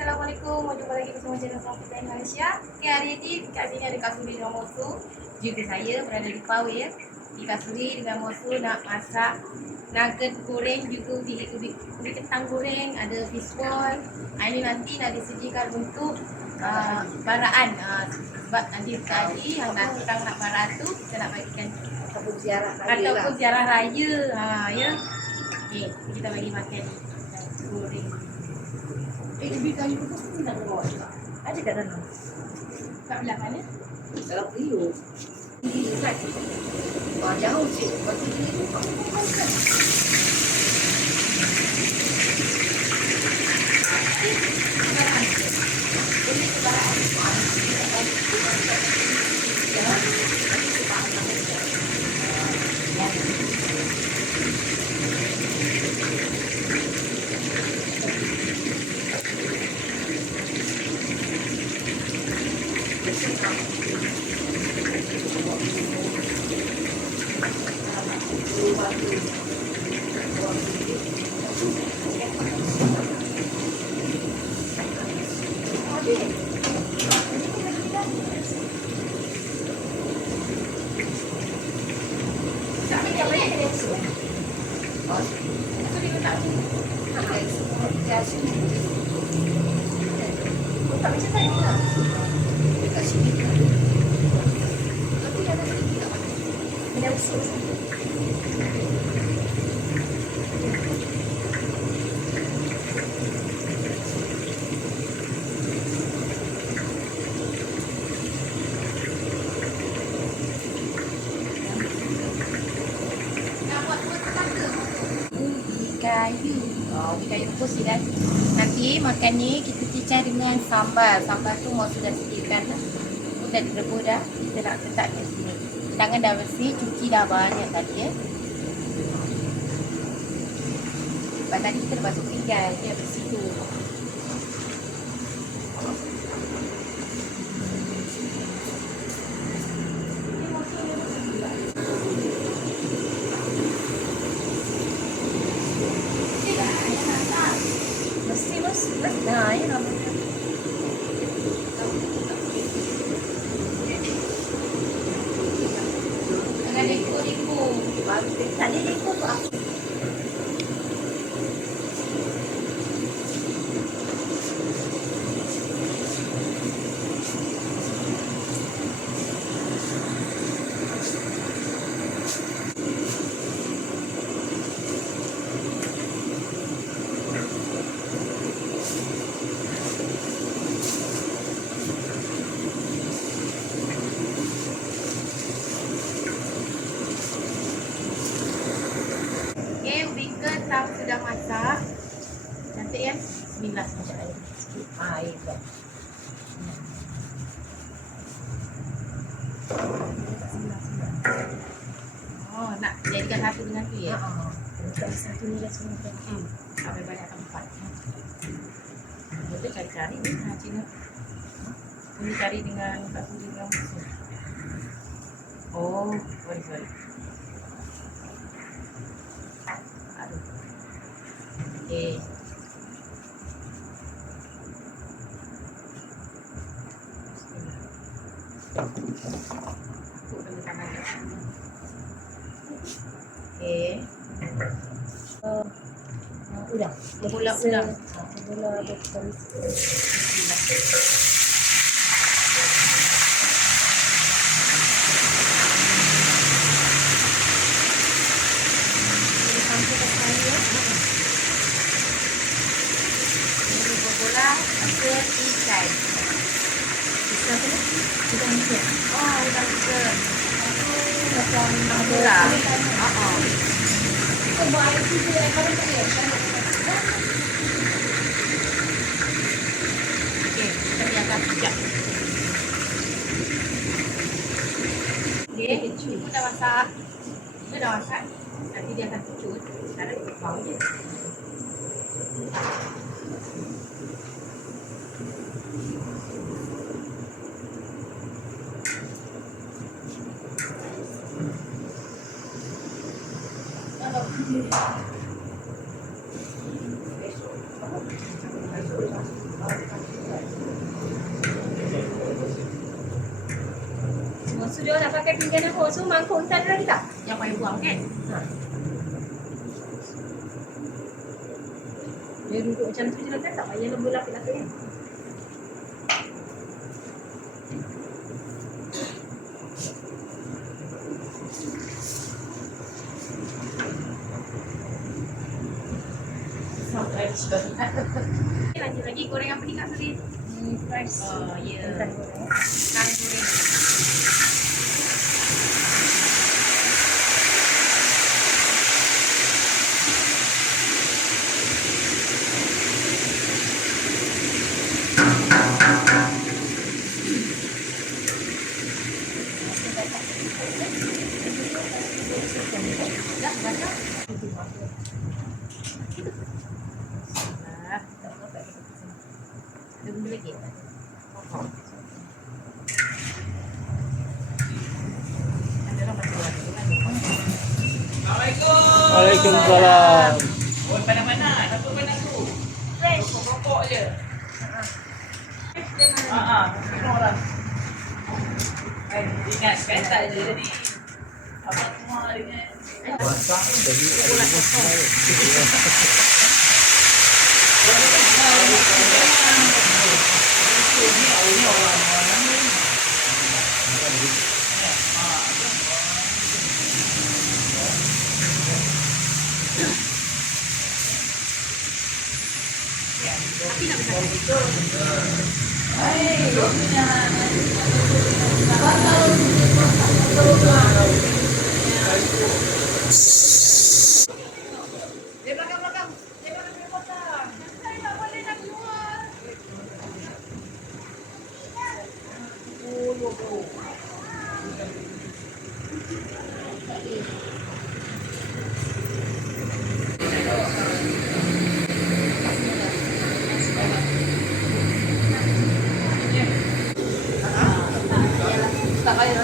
Assalamualaikum. Berjumpa lagi bersama channel Sampai Malaysia. Okay, hari ini kat sini ada Kak Suri dengan Mosu. Juga saya berada di Pawe ya. Di Kak Suri dengan Mosu nak masak nugget goreng juga ubi, ubi, kentang goreng, ada fish ball. Ha, ini nanti nak disediakan untuk uh, baraan. Uh, sebab nanti tadi yang nanti kita nak baraan tu kita nak bagikan ataupun ziarah raya lah. ataupun ziarah raya. Ha, ya. Okay, kita bagi makan goreng. Eh, ubi kayu tu pun nak bawa. Ada kat dalam. Kat belah mana? Dalam periuk. Ini kan. Wah, jauh cik. Lepas tu dia buka buka kan. Tak ada apa yang dia suruh. Oh, Tu dia letak sini. Dia sini. Oh, tak macam tadi lah. Dekat sini. Tapi dah ada lagi tak? Ada usul. Nak buat buat tangga. Ubi kayu. Oh, ubi kayu rebus ni kan. Nanti makan ni kita cicah dengan sambal. Sambal tu mau sudah sediakan lah. Tu dah direbus dah. Kita nak letak kat sini. Tangan dah bersih, cuci dah banyak tadi ya. Sebab tadi kita dah basuh pinggan. Dia bersih tu. Mesti mas. Nah, ya namanya. Dengan liku-liku. Tadi dia ikut tu aku. Okay, ubi kentang sudah masak. Cantik ya? Bismillah. Masya Allah. Ah, itu. Oh, nak jadikan satu dengan tu ya? Satu ni dah semua. Hmm. Sampai banyak tempat. Kita cari-cari ni ha, Cina. Ini cari dengan Kak Suri dengan musuh. Oh, sorry, sorry. Aduh. Okay. Aku kena tangan kat sini. Okay. Uh, udah. Ulang, ulang. Ulang ada ke ya. Ini bola ke ikan. Kita ni ya. Oh, ikan ikan. Macam Bola. Oh, oh. Buat air tu dia kalau tak ya. Okey, kita biarkan sekejap. Okey, ini pun dah masak. Ini dah masak. Nanti dia akan sudah nak pakai pinggan apa so mangkuk tak ada lagi tak? Yang payah buang kan? dia duduk macam tu je lah kan? Tak payah lembut lapik-lapik kan? Okay, lanjut lagi. Goreng apa ni Kak Suri? hmm, fries Oh, ya. Ikan goreng. Ikan goreng. Dah, baca. Ah, Ada benda lagi? Ada orang baca lagi kan? Waalaikumsalam. Oh, pandang-pandang. Siapa pandang tu? fresh Rokok je. Ha ah, lah. Kan, ingat kan tak je jadi. Apa semua dengan Tapi nak besar. Dia belakang-belakang. Dia belakang-belakang. Saya tak boleh nak keluar. Tak payah. Masuk, masuk. Masuk. Yang jalan tu masuk. Okey.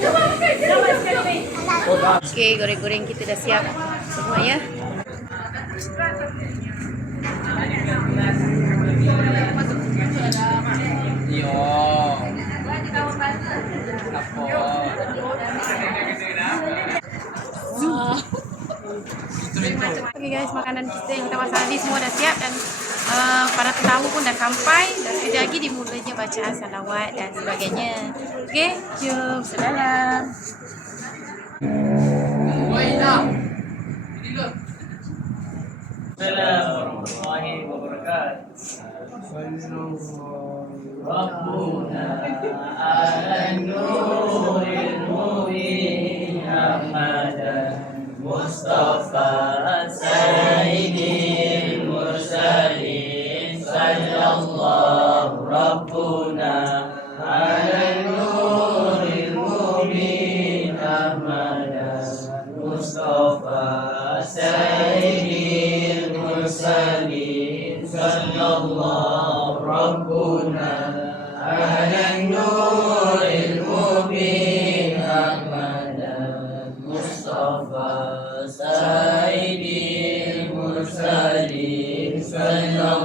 Cuba makan. Okey, goreng-goreng kita dah siap semua ya. Yo. Apa? Okey guys, makanan kita yang kita masak tadi semua dah siap dan uh, para tetamu pun dah sampai dan sekejap lagi dimulainya bacaan salawat dan sebagainya. Okey, jom salam. Assalamualaikum warahmatullahi wabarakatuh. ربنا على النور المبين أحمد مصطفى سيد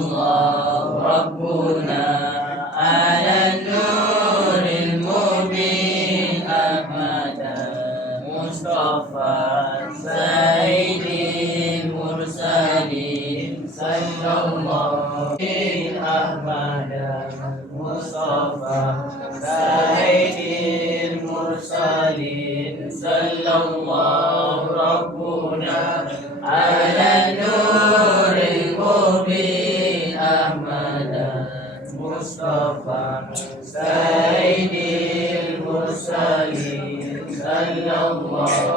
الله ربنا على الله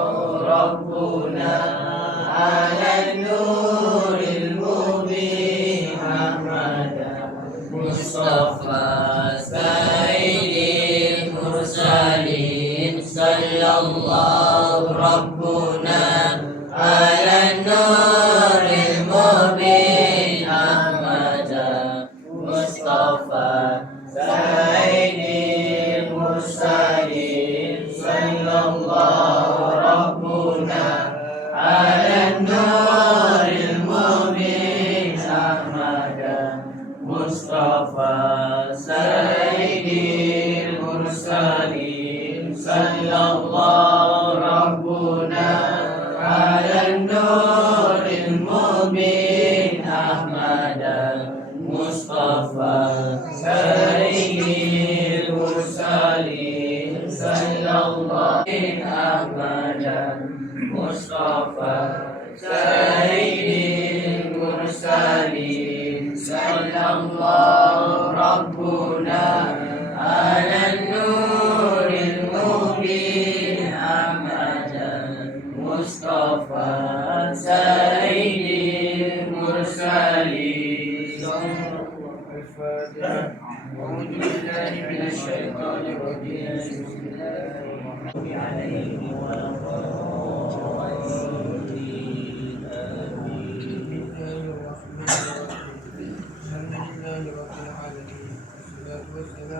العالمين الله ربنا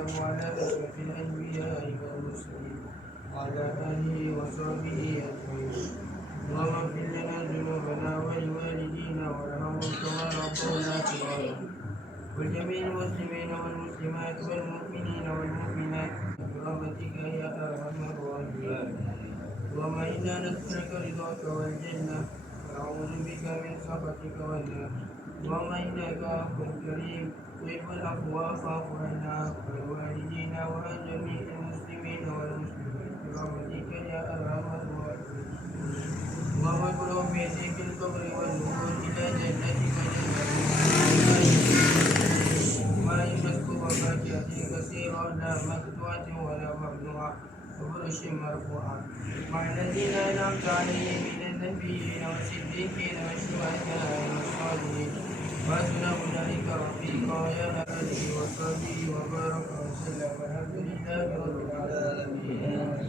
والسلام على أشرف الأنبياء والمرسلين وعلى آله وصحبه أجمعين اللهم اغفر لنا ذنوبنا ولوالدينا وارحمهم كما ربونا صغارا ولجميع المسلمين والمسلمات والمؤمنين والمؤمنات برحمتك يا ارحم الراحمين اللهم أنا نسالك رضاك والجنه ونعوذ بك من سخطك والنار اللهم انك عفو كريم تحب العفو فاعف عنا ولوالدينا وعن جميع المسلمين والمسلمات برحمتك يا ارحم الراحمين اللهم اكرم بيدي في القبر والنور الى جنتك جنتك ما يمسك وفاكهة كثيرة لا مقطوعة ولا ممنوعة وفرش مرفوعة مع الذين أنعمت عليهم من النبيين والصديقين والشهداء والصالحين وحسن أولئك رفيقا يا آله وصحبه وبارك وسلم والحمد لله رب العالمين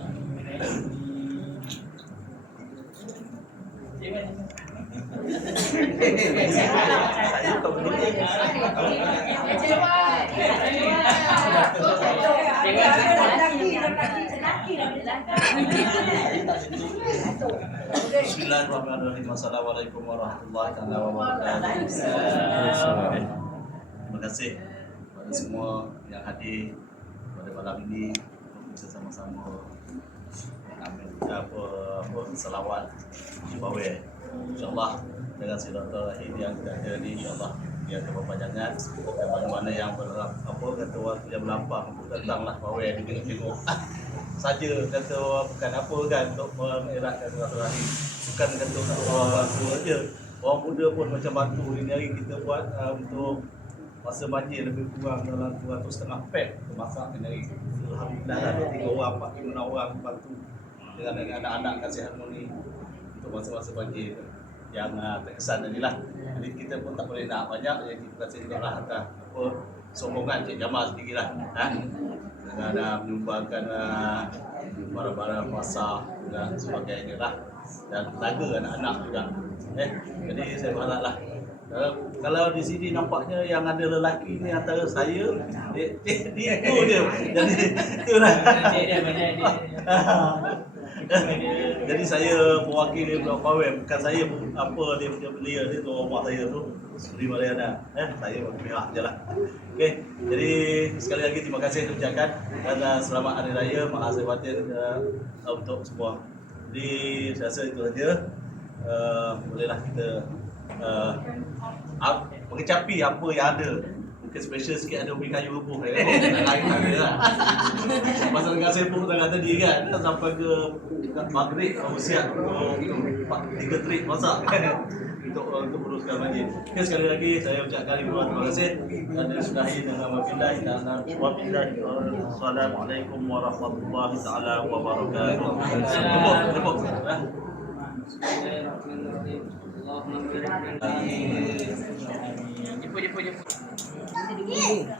Bismillahirrahmanirrahim. Assalamualaikum warahmatullahi wabarakatuh. Terima kasih kepada semua yang hadir pada malam ini untuk bisa sama-sama mengambil apa apa selawat di bawah. InsyaAllah dengan silaturahim yang kita ada insyaAllah dia akan berpanjangan dan mana-mana yang berharap apa kata waktu yang melampau datanglah bawah dia tengok-tengok saja kata bukan apa kan untuk mengeratkan silaturahim bukan kata orang tua je orang muda pun macam batu ini hari kita buat uh, untuk masa banjir lebih kurang dalam 200 pek kita masak ini hari. Alhamdulillah ada tiga orang, empat lima orang bantu dengan dengan anak-anak kasih harmoni untuk masa-masa banjir. Yang uh, terkesan tadi lah jadi kita pun tak boleh nak banyak jadi kita kasih juga lah atas apa sokongan Cik Jamal sendiri lah ha? dengan uh, menyumbangkan uh, barang-barang masak dan sebagainya lah. Dan tenaga anak-anak juga eh? Jadi saya berharap lah. Uh, kalau di sini nampaknya yang ada lelaki ni antara saya dia, dia, dia itu dia jadi itulah Dia banyak dia. jadi saya mewakili Blok Pawai bukan saya apa dia punya belia dia tu rumah saya tu. Suri Mariana eh saya pihak je lah. Okey jadi sekali lagi terima kasih ucapkan dan uh, selamat hari raya maaf saya batin uh, untuk semua. Jadi saya rasa itu saja. Uh, bolehlah kita uh, ap- mengecapi apa yang ada mungkin special sikit ada ubi kayu kan oh, lain tak ada lah pasal dengan saya pun tengah tadi kan kan sampai ke maghrib baru siap untuk empat tiga trip masak untuk untuk uruskan banjir. Okay, sekali lagi saya ucapkan ribuan terima kasih dan disudahi dengan wabillahi ta'ala wabillahi Assalamualaikum warahmatullahi taala wabarakatuh. Tepuk, tepuk. Eh? Jumpa, jumpa, jumpa.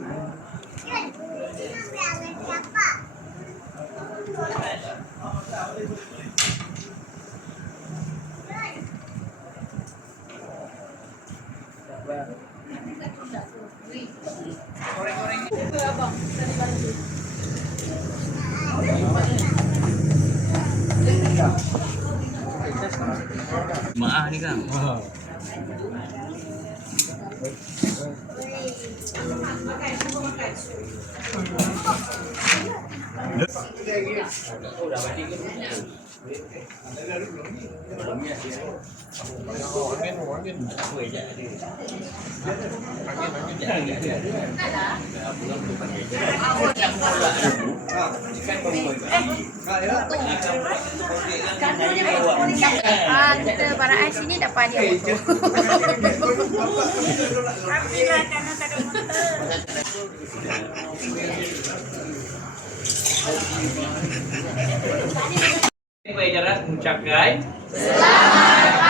Maaf Thank you. Kita barang ais sini dapat dia motor. Pak Jaras mengucapkan Sallallahu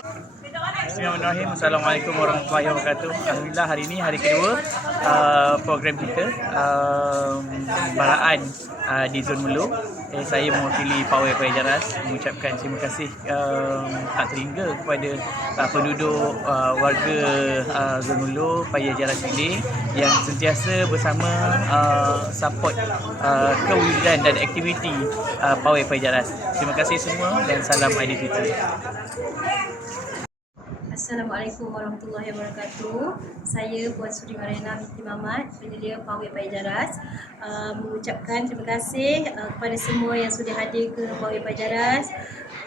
Bismillahirrahmanirrahim. Assalamualaikum warahmatullahi wabarakatuh. Alhamdulillah hari ini hari kedua uh, program kita um, baraan uh, di Zon Melu. Eh, saya mewakili Pawai Paya Jaras mengucapkan terima kasih um, tak terhingga kepada uh, penduduk uh, warga uh, Zon Melu Paya Jaras ini yang sentiasa bersama uh, support uh, kewujudan dan aktiviti uh, Pawai Paya Jaras. Terima kasih semua dan salam Aidilfitri. Assalamualaikum warahmatullahi wabarakatuh. Saya Puan Suri Mariana binti Mamat, penyelia Pawai Paya Jaras. Uh, mengucapkan terima kasih uh, kepada semua yang sudah hadir ke Pawai Paya Jaras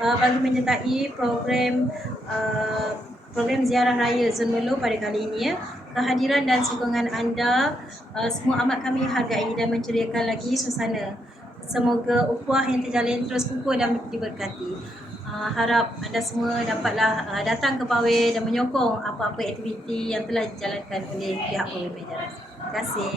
uh, bagi menyertai program uh, program ziarah raya Zon Melu pada kali ini ya. Kehadiran dan sokongan anda uh, semua amat kami hargai dan menceriakan lagi suasana. Semoga ukhuwah yang terjalin terus kukuh dan diberkati. Uh, harap anda semua dapatlah uh, datang ke Pawai dan menyokong apa-apa aktiviti yang telah dijalankan oleh pihak Pawai Pejaras. Terima kasih.